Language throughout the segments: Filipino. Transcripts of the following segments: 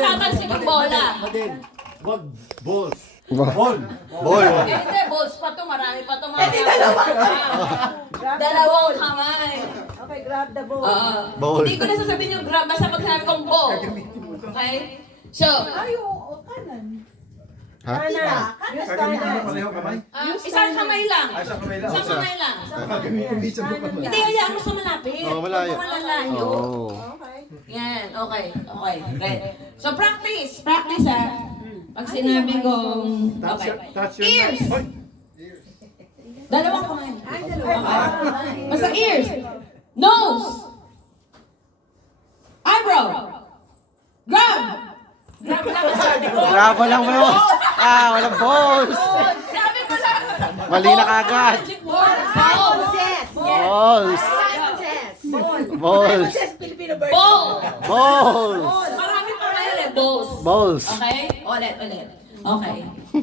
matatalsik yung bola. Madin. Wag balls. Ball. Hindi, balls pa to. Marami pa to. Dalawang kamay. Okay, grab the ball. Ball. Hindi ko na sasabihin yung grab. Basta pag sinabi kong ball. Okay? So, Ay, oo, kanan. Ha? Kanan. Use kanan. Pareho kamay? isang kamay lang. Ay, sa kamay lang. Isang kamay lang. Gamitin mo kamay. Hindi, hayaan mo sa malapit. Oo, malayo. Huwag mo malalayo. Oh. Okay. Yan, okay. Okay, right. So, practice. Practice, ha. Pag sinabi kong... Okay. Ears! Dalawang kamay. Ay, dalawa. Basta ears. Nose. Eyebrow. Grab. Grab lang ang sabi ko. Bravo lang bro. Walang balls. Sabi ko lang. Mali na kagad. Magic word. Balls. Yes. Balls. Yes. Ball. Balls. Yes, Filipino version. Ball. Balls. Marami pa kayo eh. Balls. Balls. Okay? Ulit. Okay.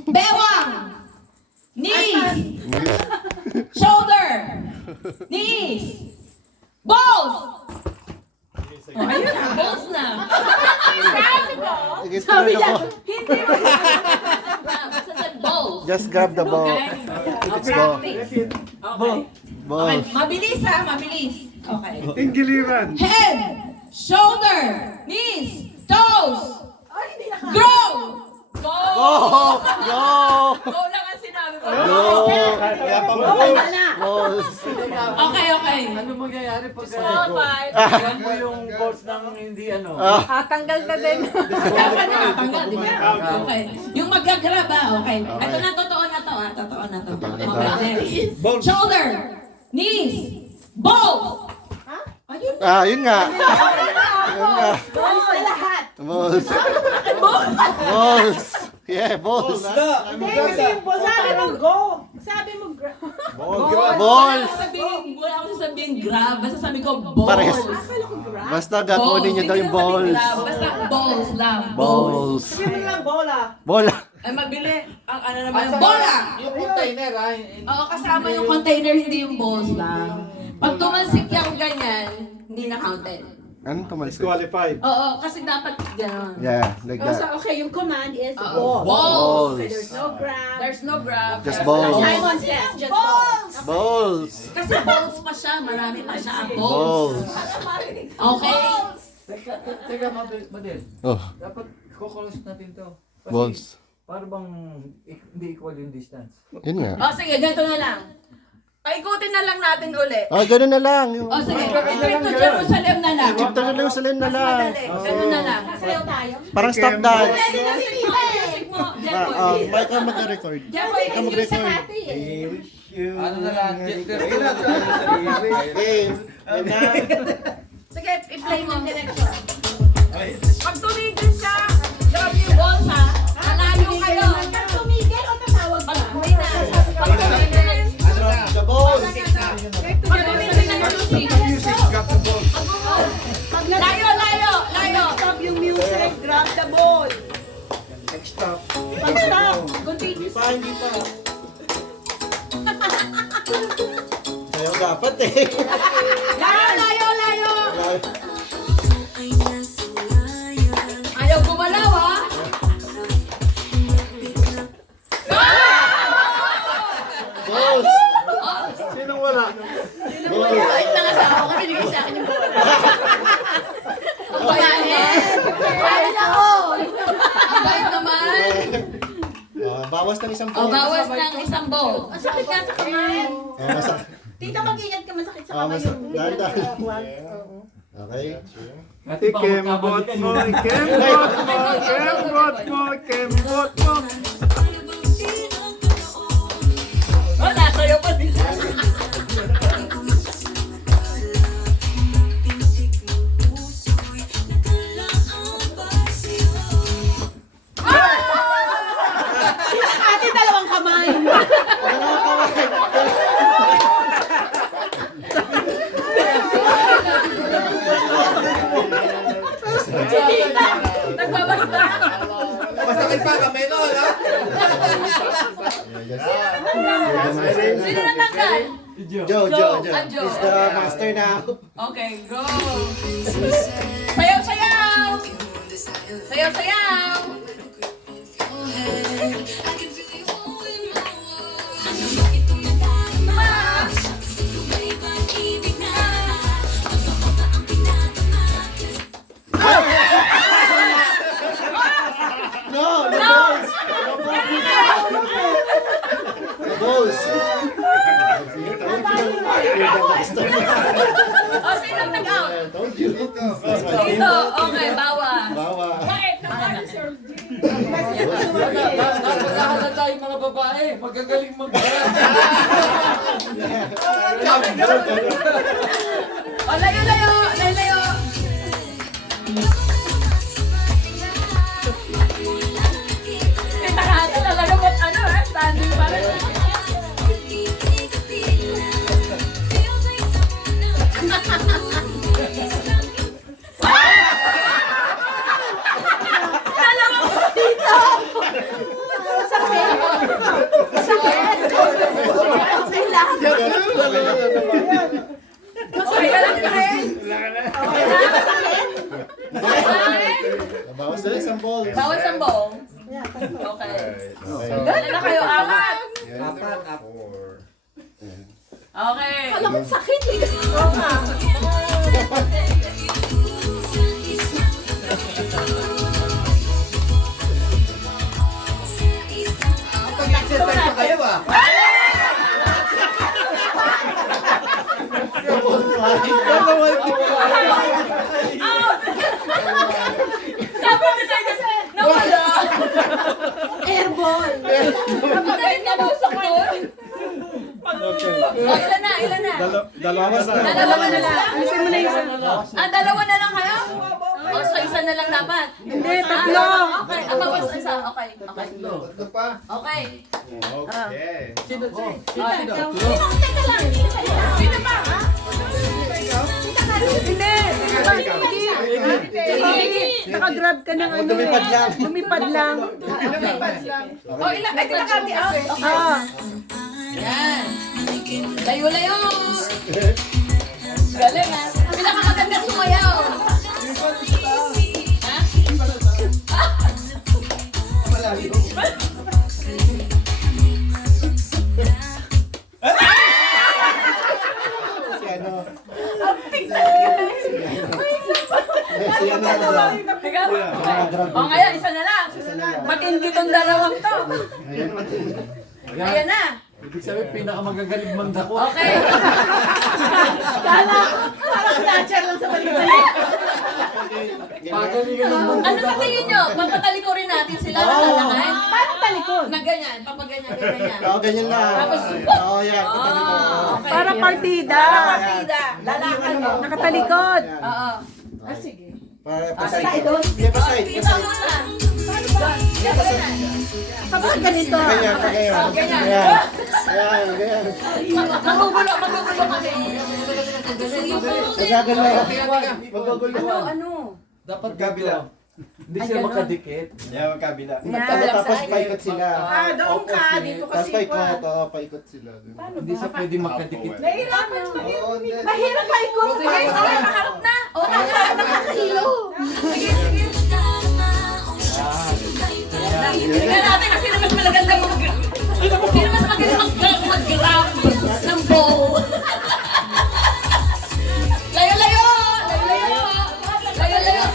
Bewang. Knees. Shoulder. Knees. Balls. Oh, ayun na. Balls na. Sabi niya. Hindi mo. Basta sa balls. Just grab the ball. Okay? Let's go. Practice. Okay. Balls. Mabilis ha, mabilis. Okay. Tinggiliran. Head, shoulder, knees, toes, Ay, hindi na kaya. grow. Go! Go! Go! Go lang ang sinabi ko. Go! Kaya pa Okay na. Balls. Okay. Ano mangyayari pag All five. Yan mo yung balls ng hindi ano. Tanggal na din. Kaya na natanggal, di ba? Okay. Yung mag-grab okay. Ito na, totoo na to ha. Totoo na to. Okay, next. Shoulder, knees, balls. Ayun. Yun nga. Yun nga. Balls na lahat. Balls. Balls. Yeah, balls. Hindi, kasi yung balls. Sabi mo go. Sabi mo grab. Balls. Wala akong sasabihin grab. Basta sabi ko balls. Pares. Akala ko grab. Basta gakunin niyo daw yung balls. Basta balls lang. Balls. Sabi mo lang bola. Bola. Ay, mabili. Ang ano naman yung bola. Yung container ay. Oo, kasama yung container, hindi yung balls lang. Pag tumansik yung ganyan, hindi na counted. Anong tumalsik? Disqualified. Oo, kasi dapat gano'n. Yeah, like Oh, so, that. okay, yung command is Oo. ball. Balls. Okay, there's no grab. There's no grab. Just balls. Simon says just balls. Balls. Kasi balls pa siya, marami pa siya ang balls. Balls. Okay? Teka, Madin. Oh, Dapat kukulos natin to. Kasi balls. para bang hindi equal yung distance. Yun nga. O sige, ganito na lang. Paikutin na lang natin uli. Ganun na lang. Yung... O sige, trip to Jerusalem na lang. Egypt na lang sa na Mas lang. madali. Ganun na lang. Sayaw tayo. Parang stop dance. Pwede na music mo. Jeffoy. May ka mag-record. Jeffoy, Ikaw can you mag-record. Ate eh. Ano na lang? Game. Sige, i-play mo. Pag tumigil siya, grab yung balls ha. Malayo kayo. Pag tumigil o tatawag Pag ka? hindi na. Pag tumigil na yung The balls. Pag tumigil na yung music. Layo. Stop yung music, grab the ball. Stop. Pag stop, continue. Hindi pa. Sayaw dapat eh. Layo. Ayaw gumalaw ha. Balls. Sinong wala? Bait na nga sa ako. Binigay sa akin yung bola. Ang bayad. Bayad ako. Ang bayad naman. Bawas ng isang O, balls. bawas ng isang bowl. Ang sakit nga sa kamay. Masakit. Tita, mag-ingat ka, masakit sa kamay Masakit. yung Dahan-dahan. Okay. Ati kembot mo, kembot mo. Wala, sa'yo pa sila. Ate, dalawang kamay. Si Tita, nagbabasta. Masakit pa kami, no? Sino natanggal? Joe. Joe. He's the master now. Okay, go. Sayaw. Sayaw-sayaw! No! The balls! The balls! O, sino nag-out? I told you. Dito, okay, bawa. Bawa. Lahat na tayong mga babae, magagaling mag-brand. O, layo-layo, layo-layo. Kita ka ata talaga ba't ano standing pa rin. Masakit ka lang kain. Bawas na isang ball. Bawal sambong. Okay. Dali na kayo, apat. Okay. Alam mo, sakit. Oo nga. Nag-exercise pa kayo ah. Out! Sabi ko sa'yo, nawala. Airball. Napagaling ka daw sa doon. Ilan na, ilan na? Dalawa na. Dalawa na lang. Alisin mo na isa. Ah, dalawa na lang kayo? O, so isa na lang dapat? Hindi, tatlo. Okay, bawas isa. Okay, okay. Tatlo pa. Okay. Okay. Sino? Teka lang. Sino pa? Naka-grab ka ng ano Lumipad lang. Lumipad lang. O, ilan? Ay, tinakati out. Okay. Ah. Yan. Layo-layo. Galing ha. Pinakamaganda sumayaw. Ha? Si ano? Ang Si ano? Teka. O, ngayon, isa na lang. Mag-ingit ang dalawang to. Ayan na. Ibig sabihin, pinakamagagaling mandako. Okay. Parang snatcher lang sa balik-balik. Pagalingan ng Ano sa tingin nyo? Papatalik rin natin sila ng talangan? Paano talikod? Na ganyan, papaganyan, ganyan. Oo, ganyan na. Tapos, Oo, yan. Katabi ko. Okay. Para partida. Partida. Lalakan mo. Nakatalikod. Oo. Para paside. Hindi, paside. Dito muna. Ganyan. Kapag ganito. Ganyan, ganyan. Oh, ganyan. Ayan. Ayan, ganyan. Magugulo kami. Nagagal na. Magugulo. Ano? Dapat Magkabila. Hindi siya makadikit. Yeah, magkabila. Tapos paikot sila. Doon ka. Dito Tapos kasi. paikot. Oo, paikot sila. Hindi siya pwede makadikit. Nahirapan mo. Oo, hindi. Mahirap pa ikot. Sige, sige, nakaharap na. O, nakakahilo. Sige, sige. Tingnan natin kasi na mas malaganda Sino mas magaling mag-grab ng bow? Layo-layo! Layo-layo! Layo-layo!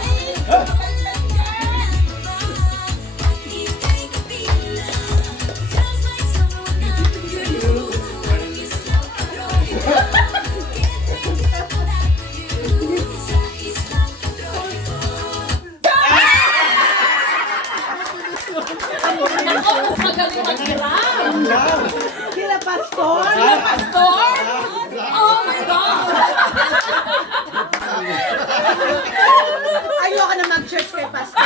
Ako, mas magaling mag-grab! Sila pastor. Pastor? Oh my God! Ayoko na mag-church kay pastor.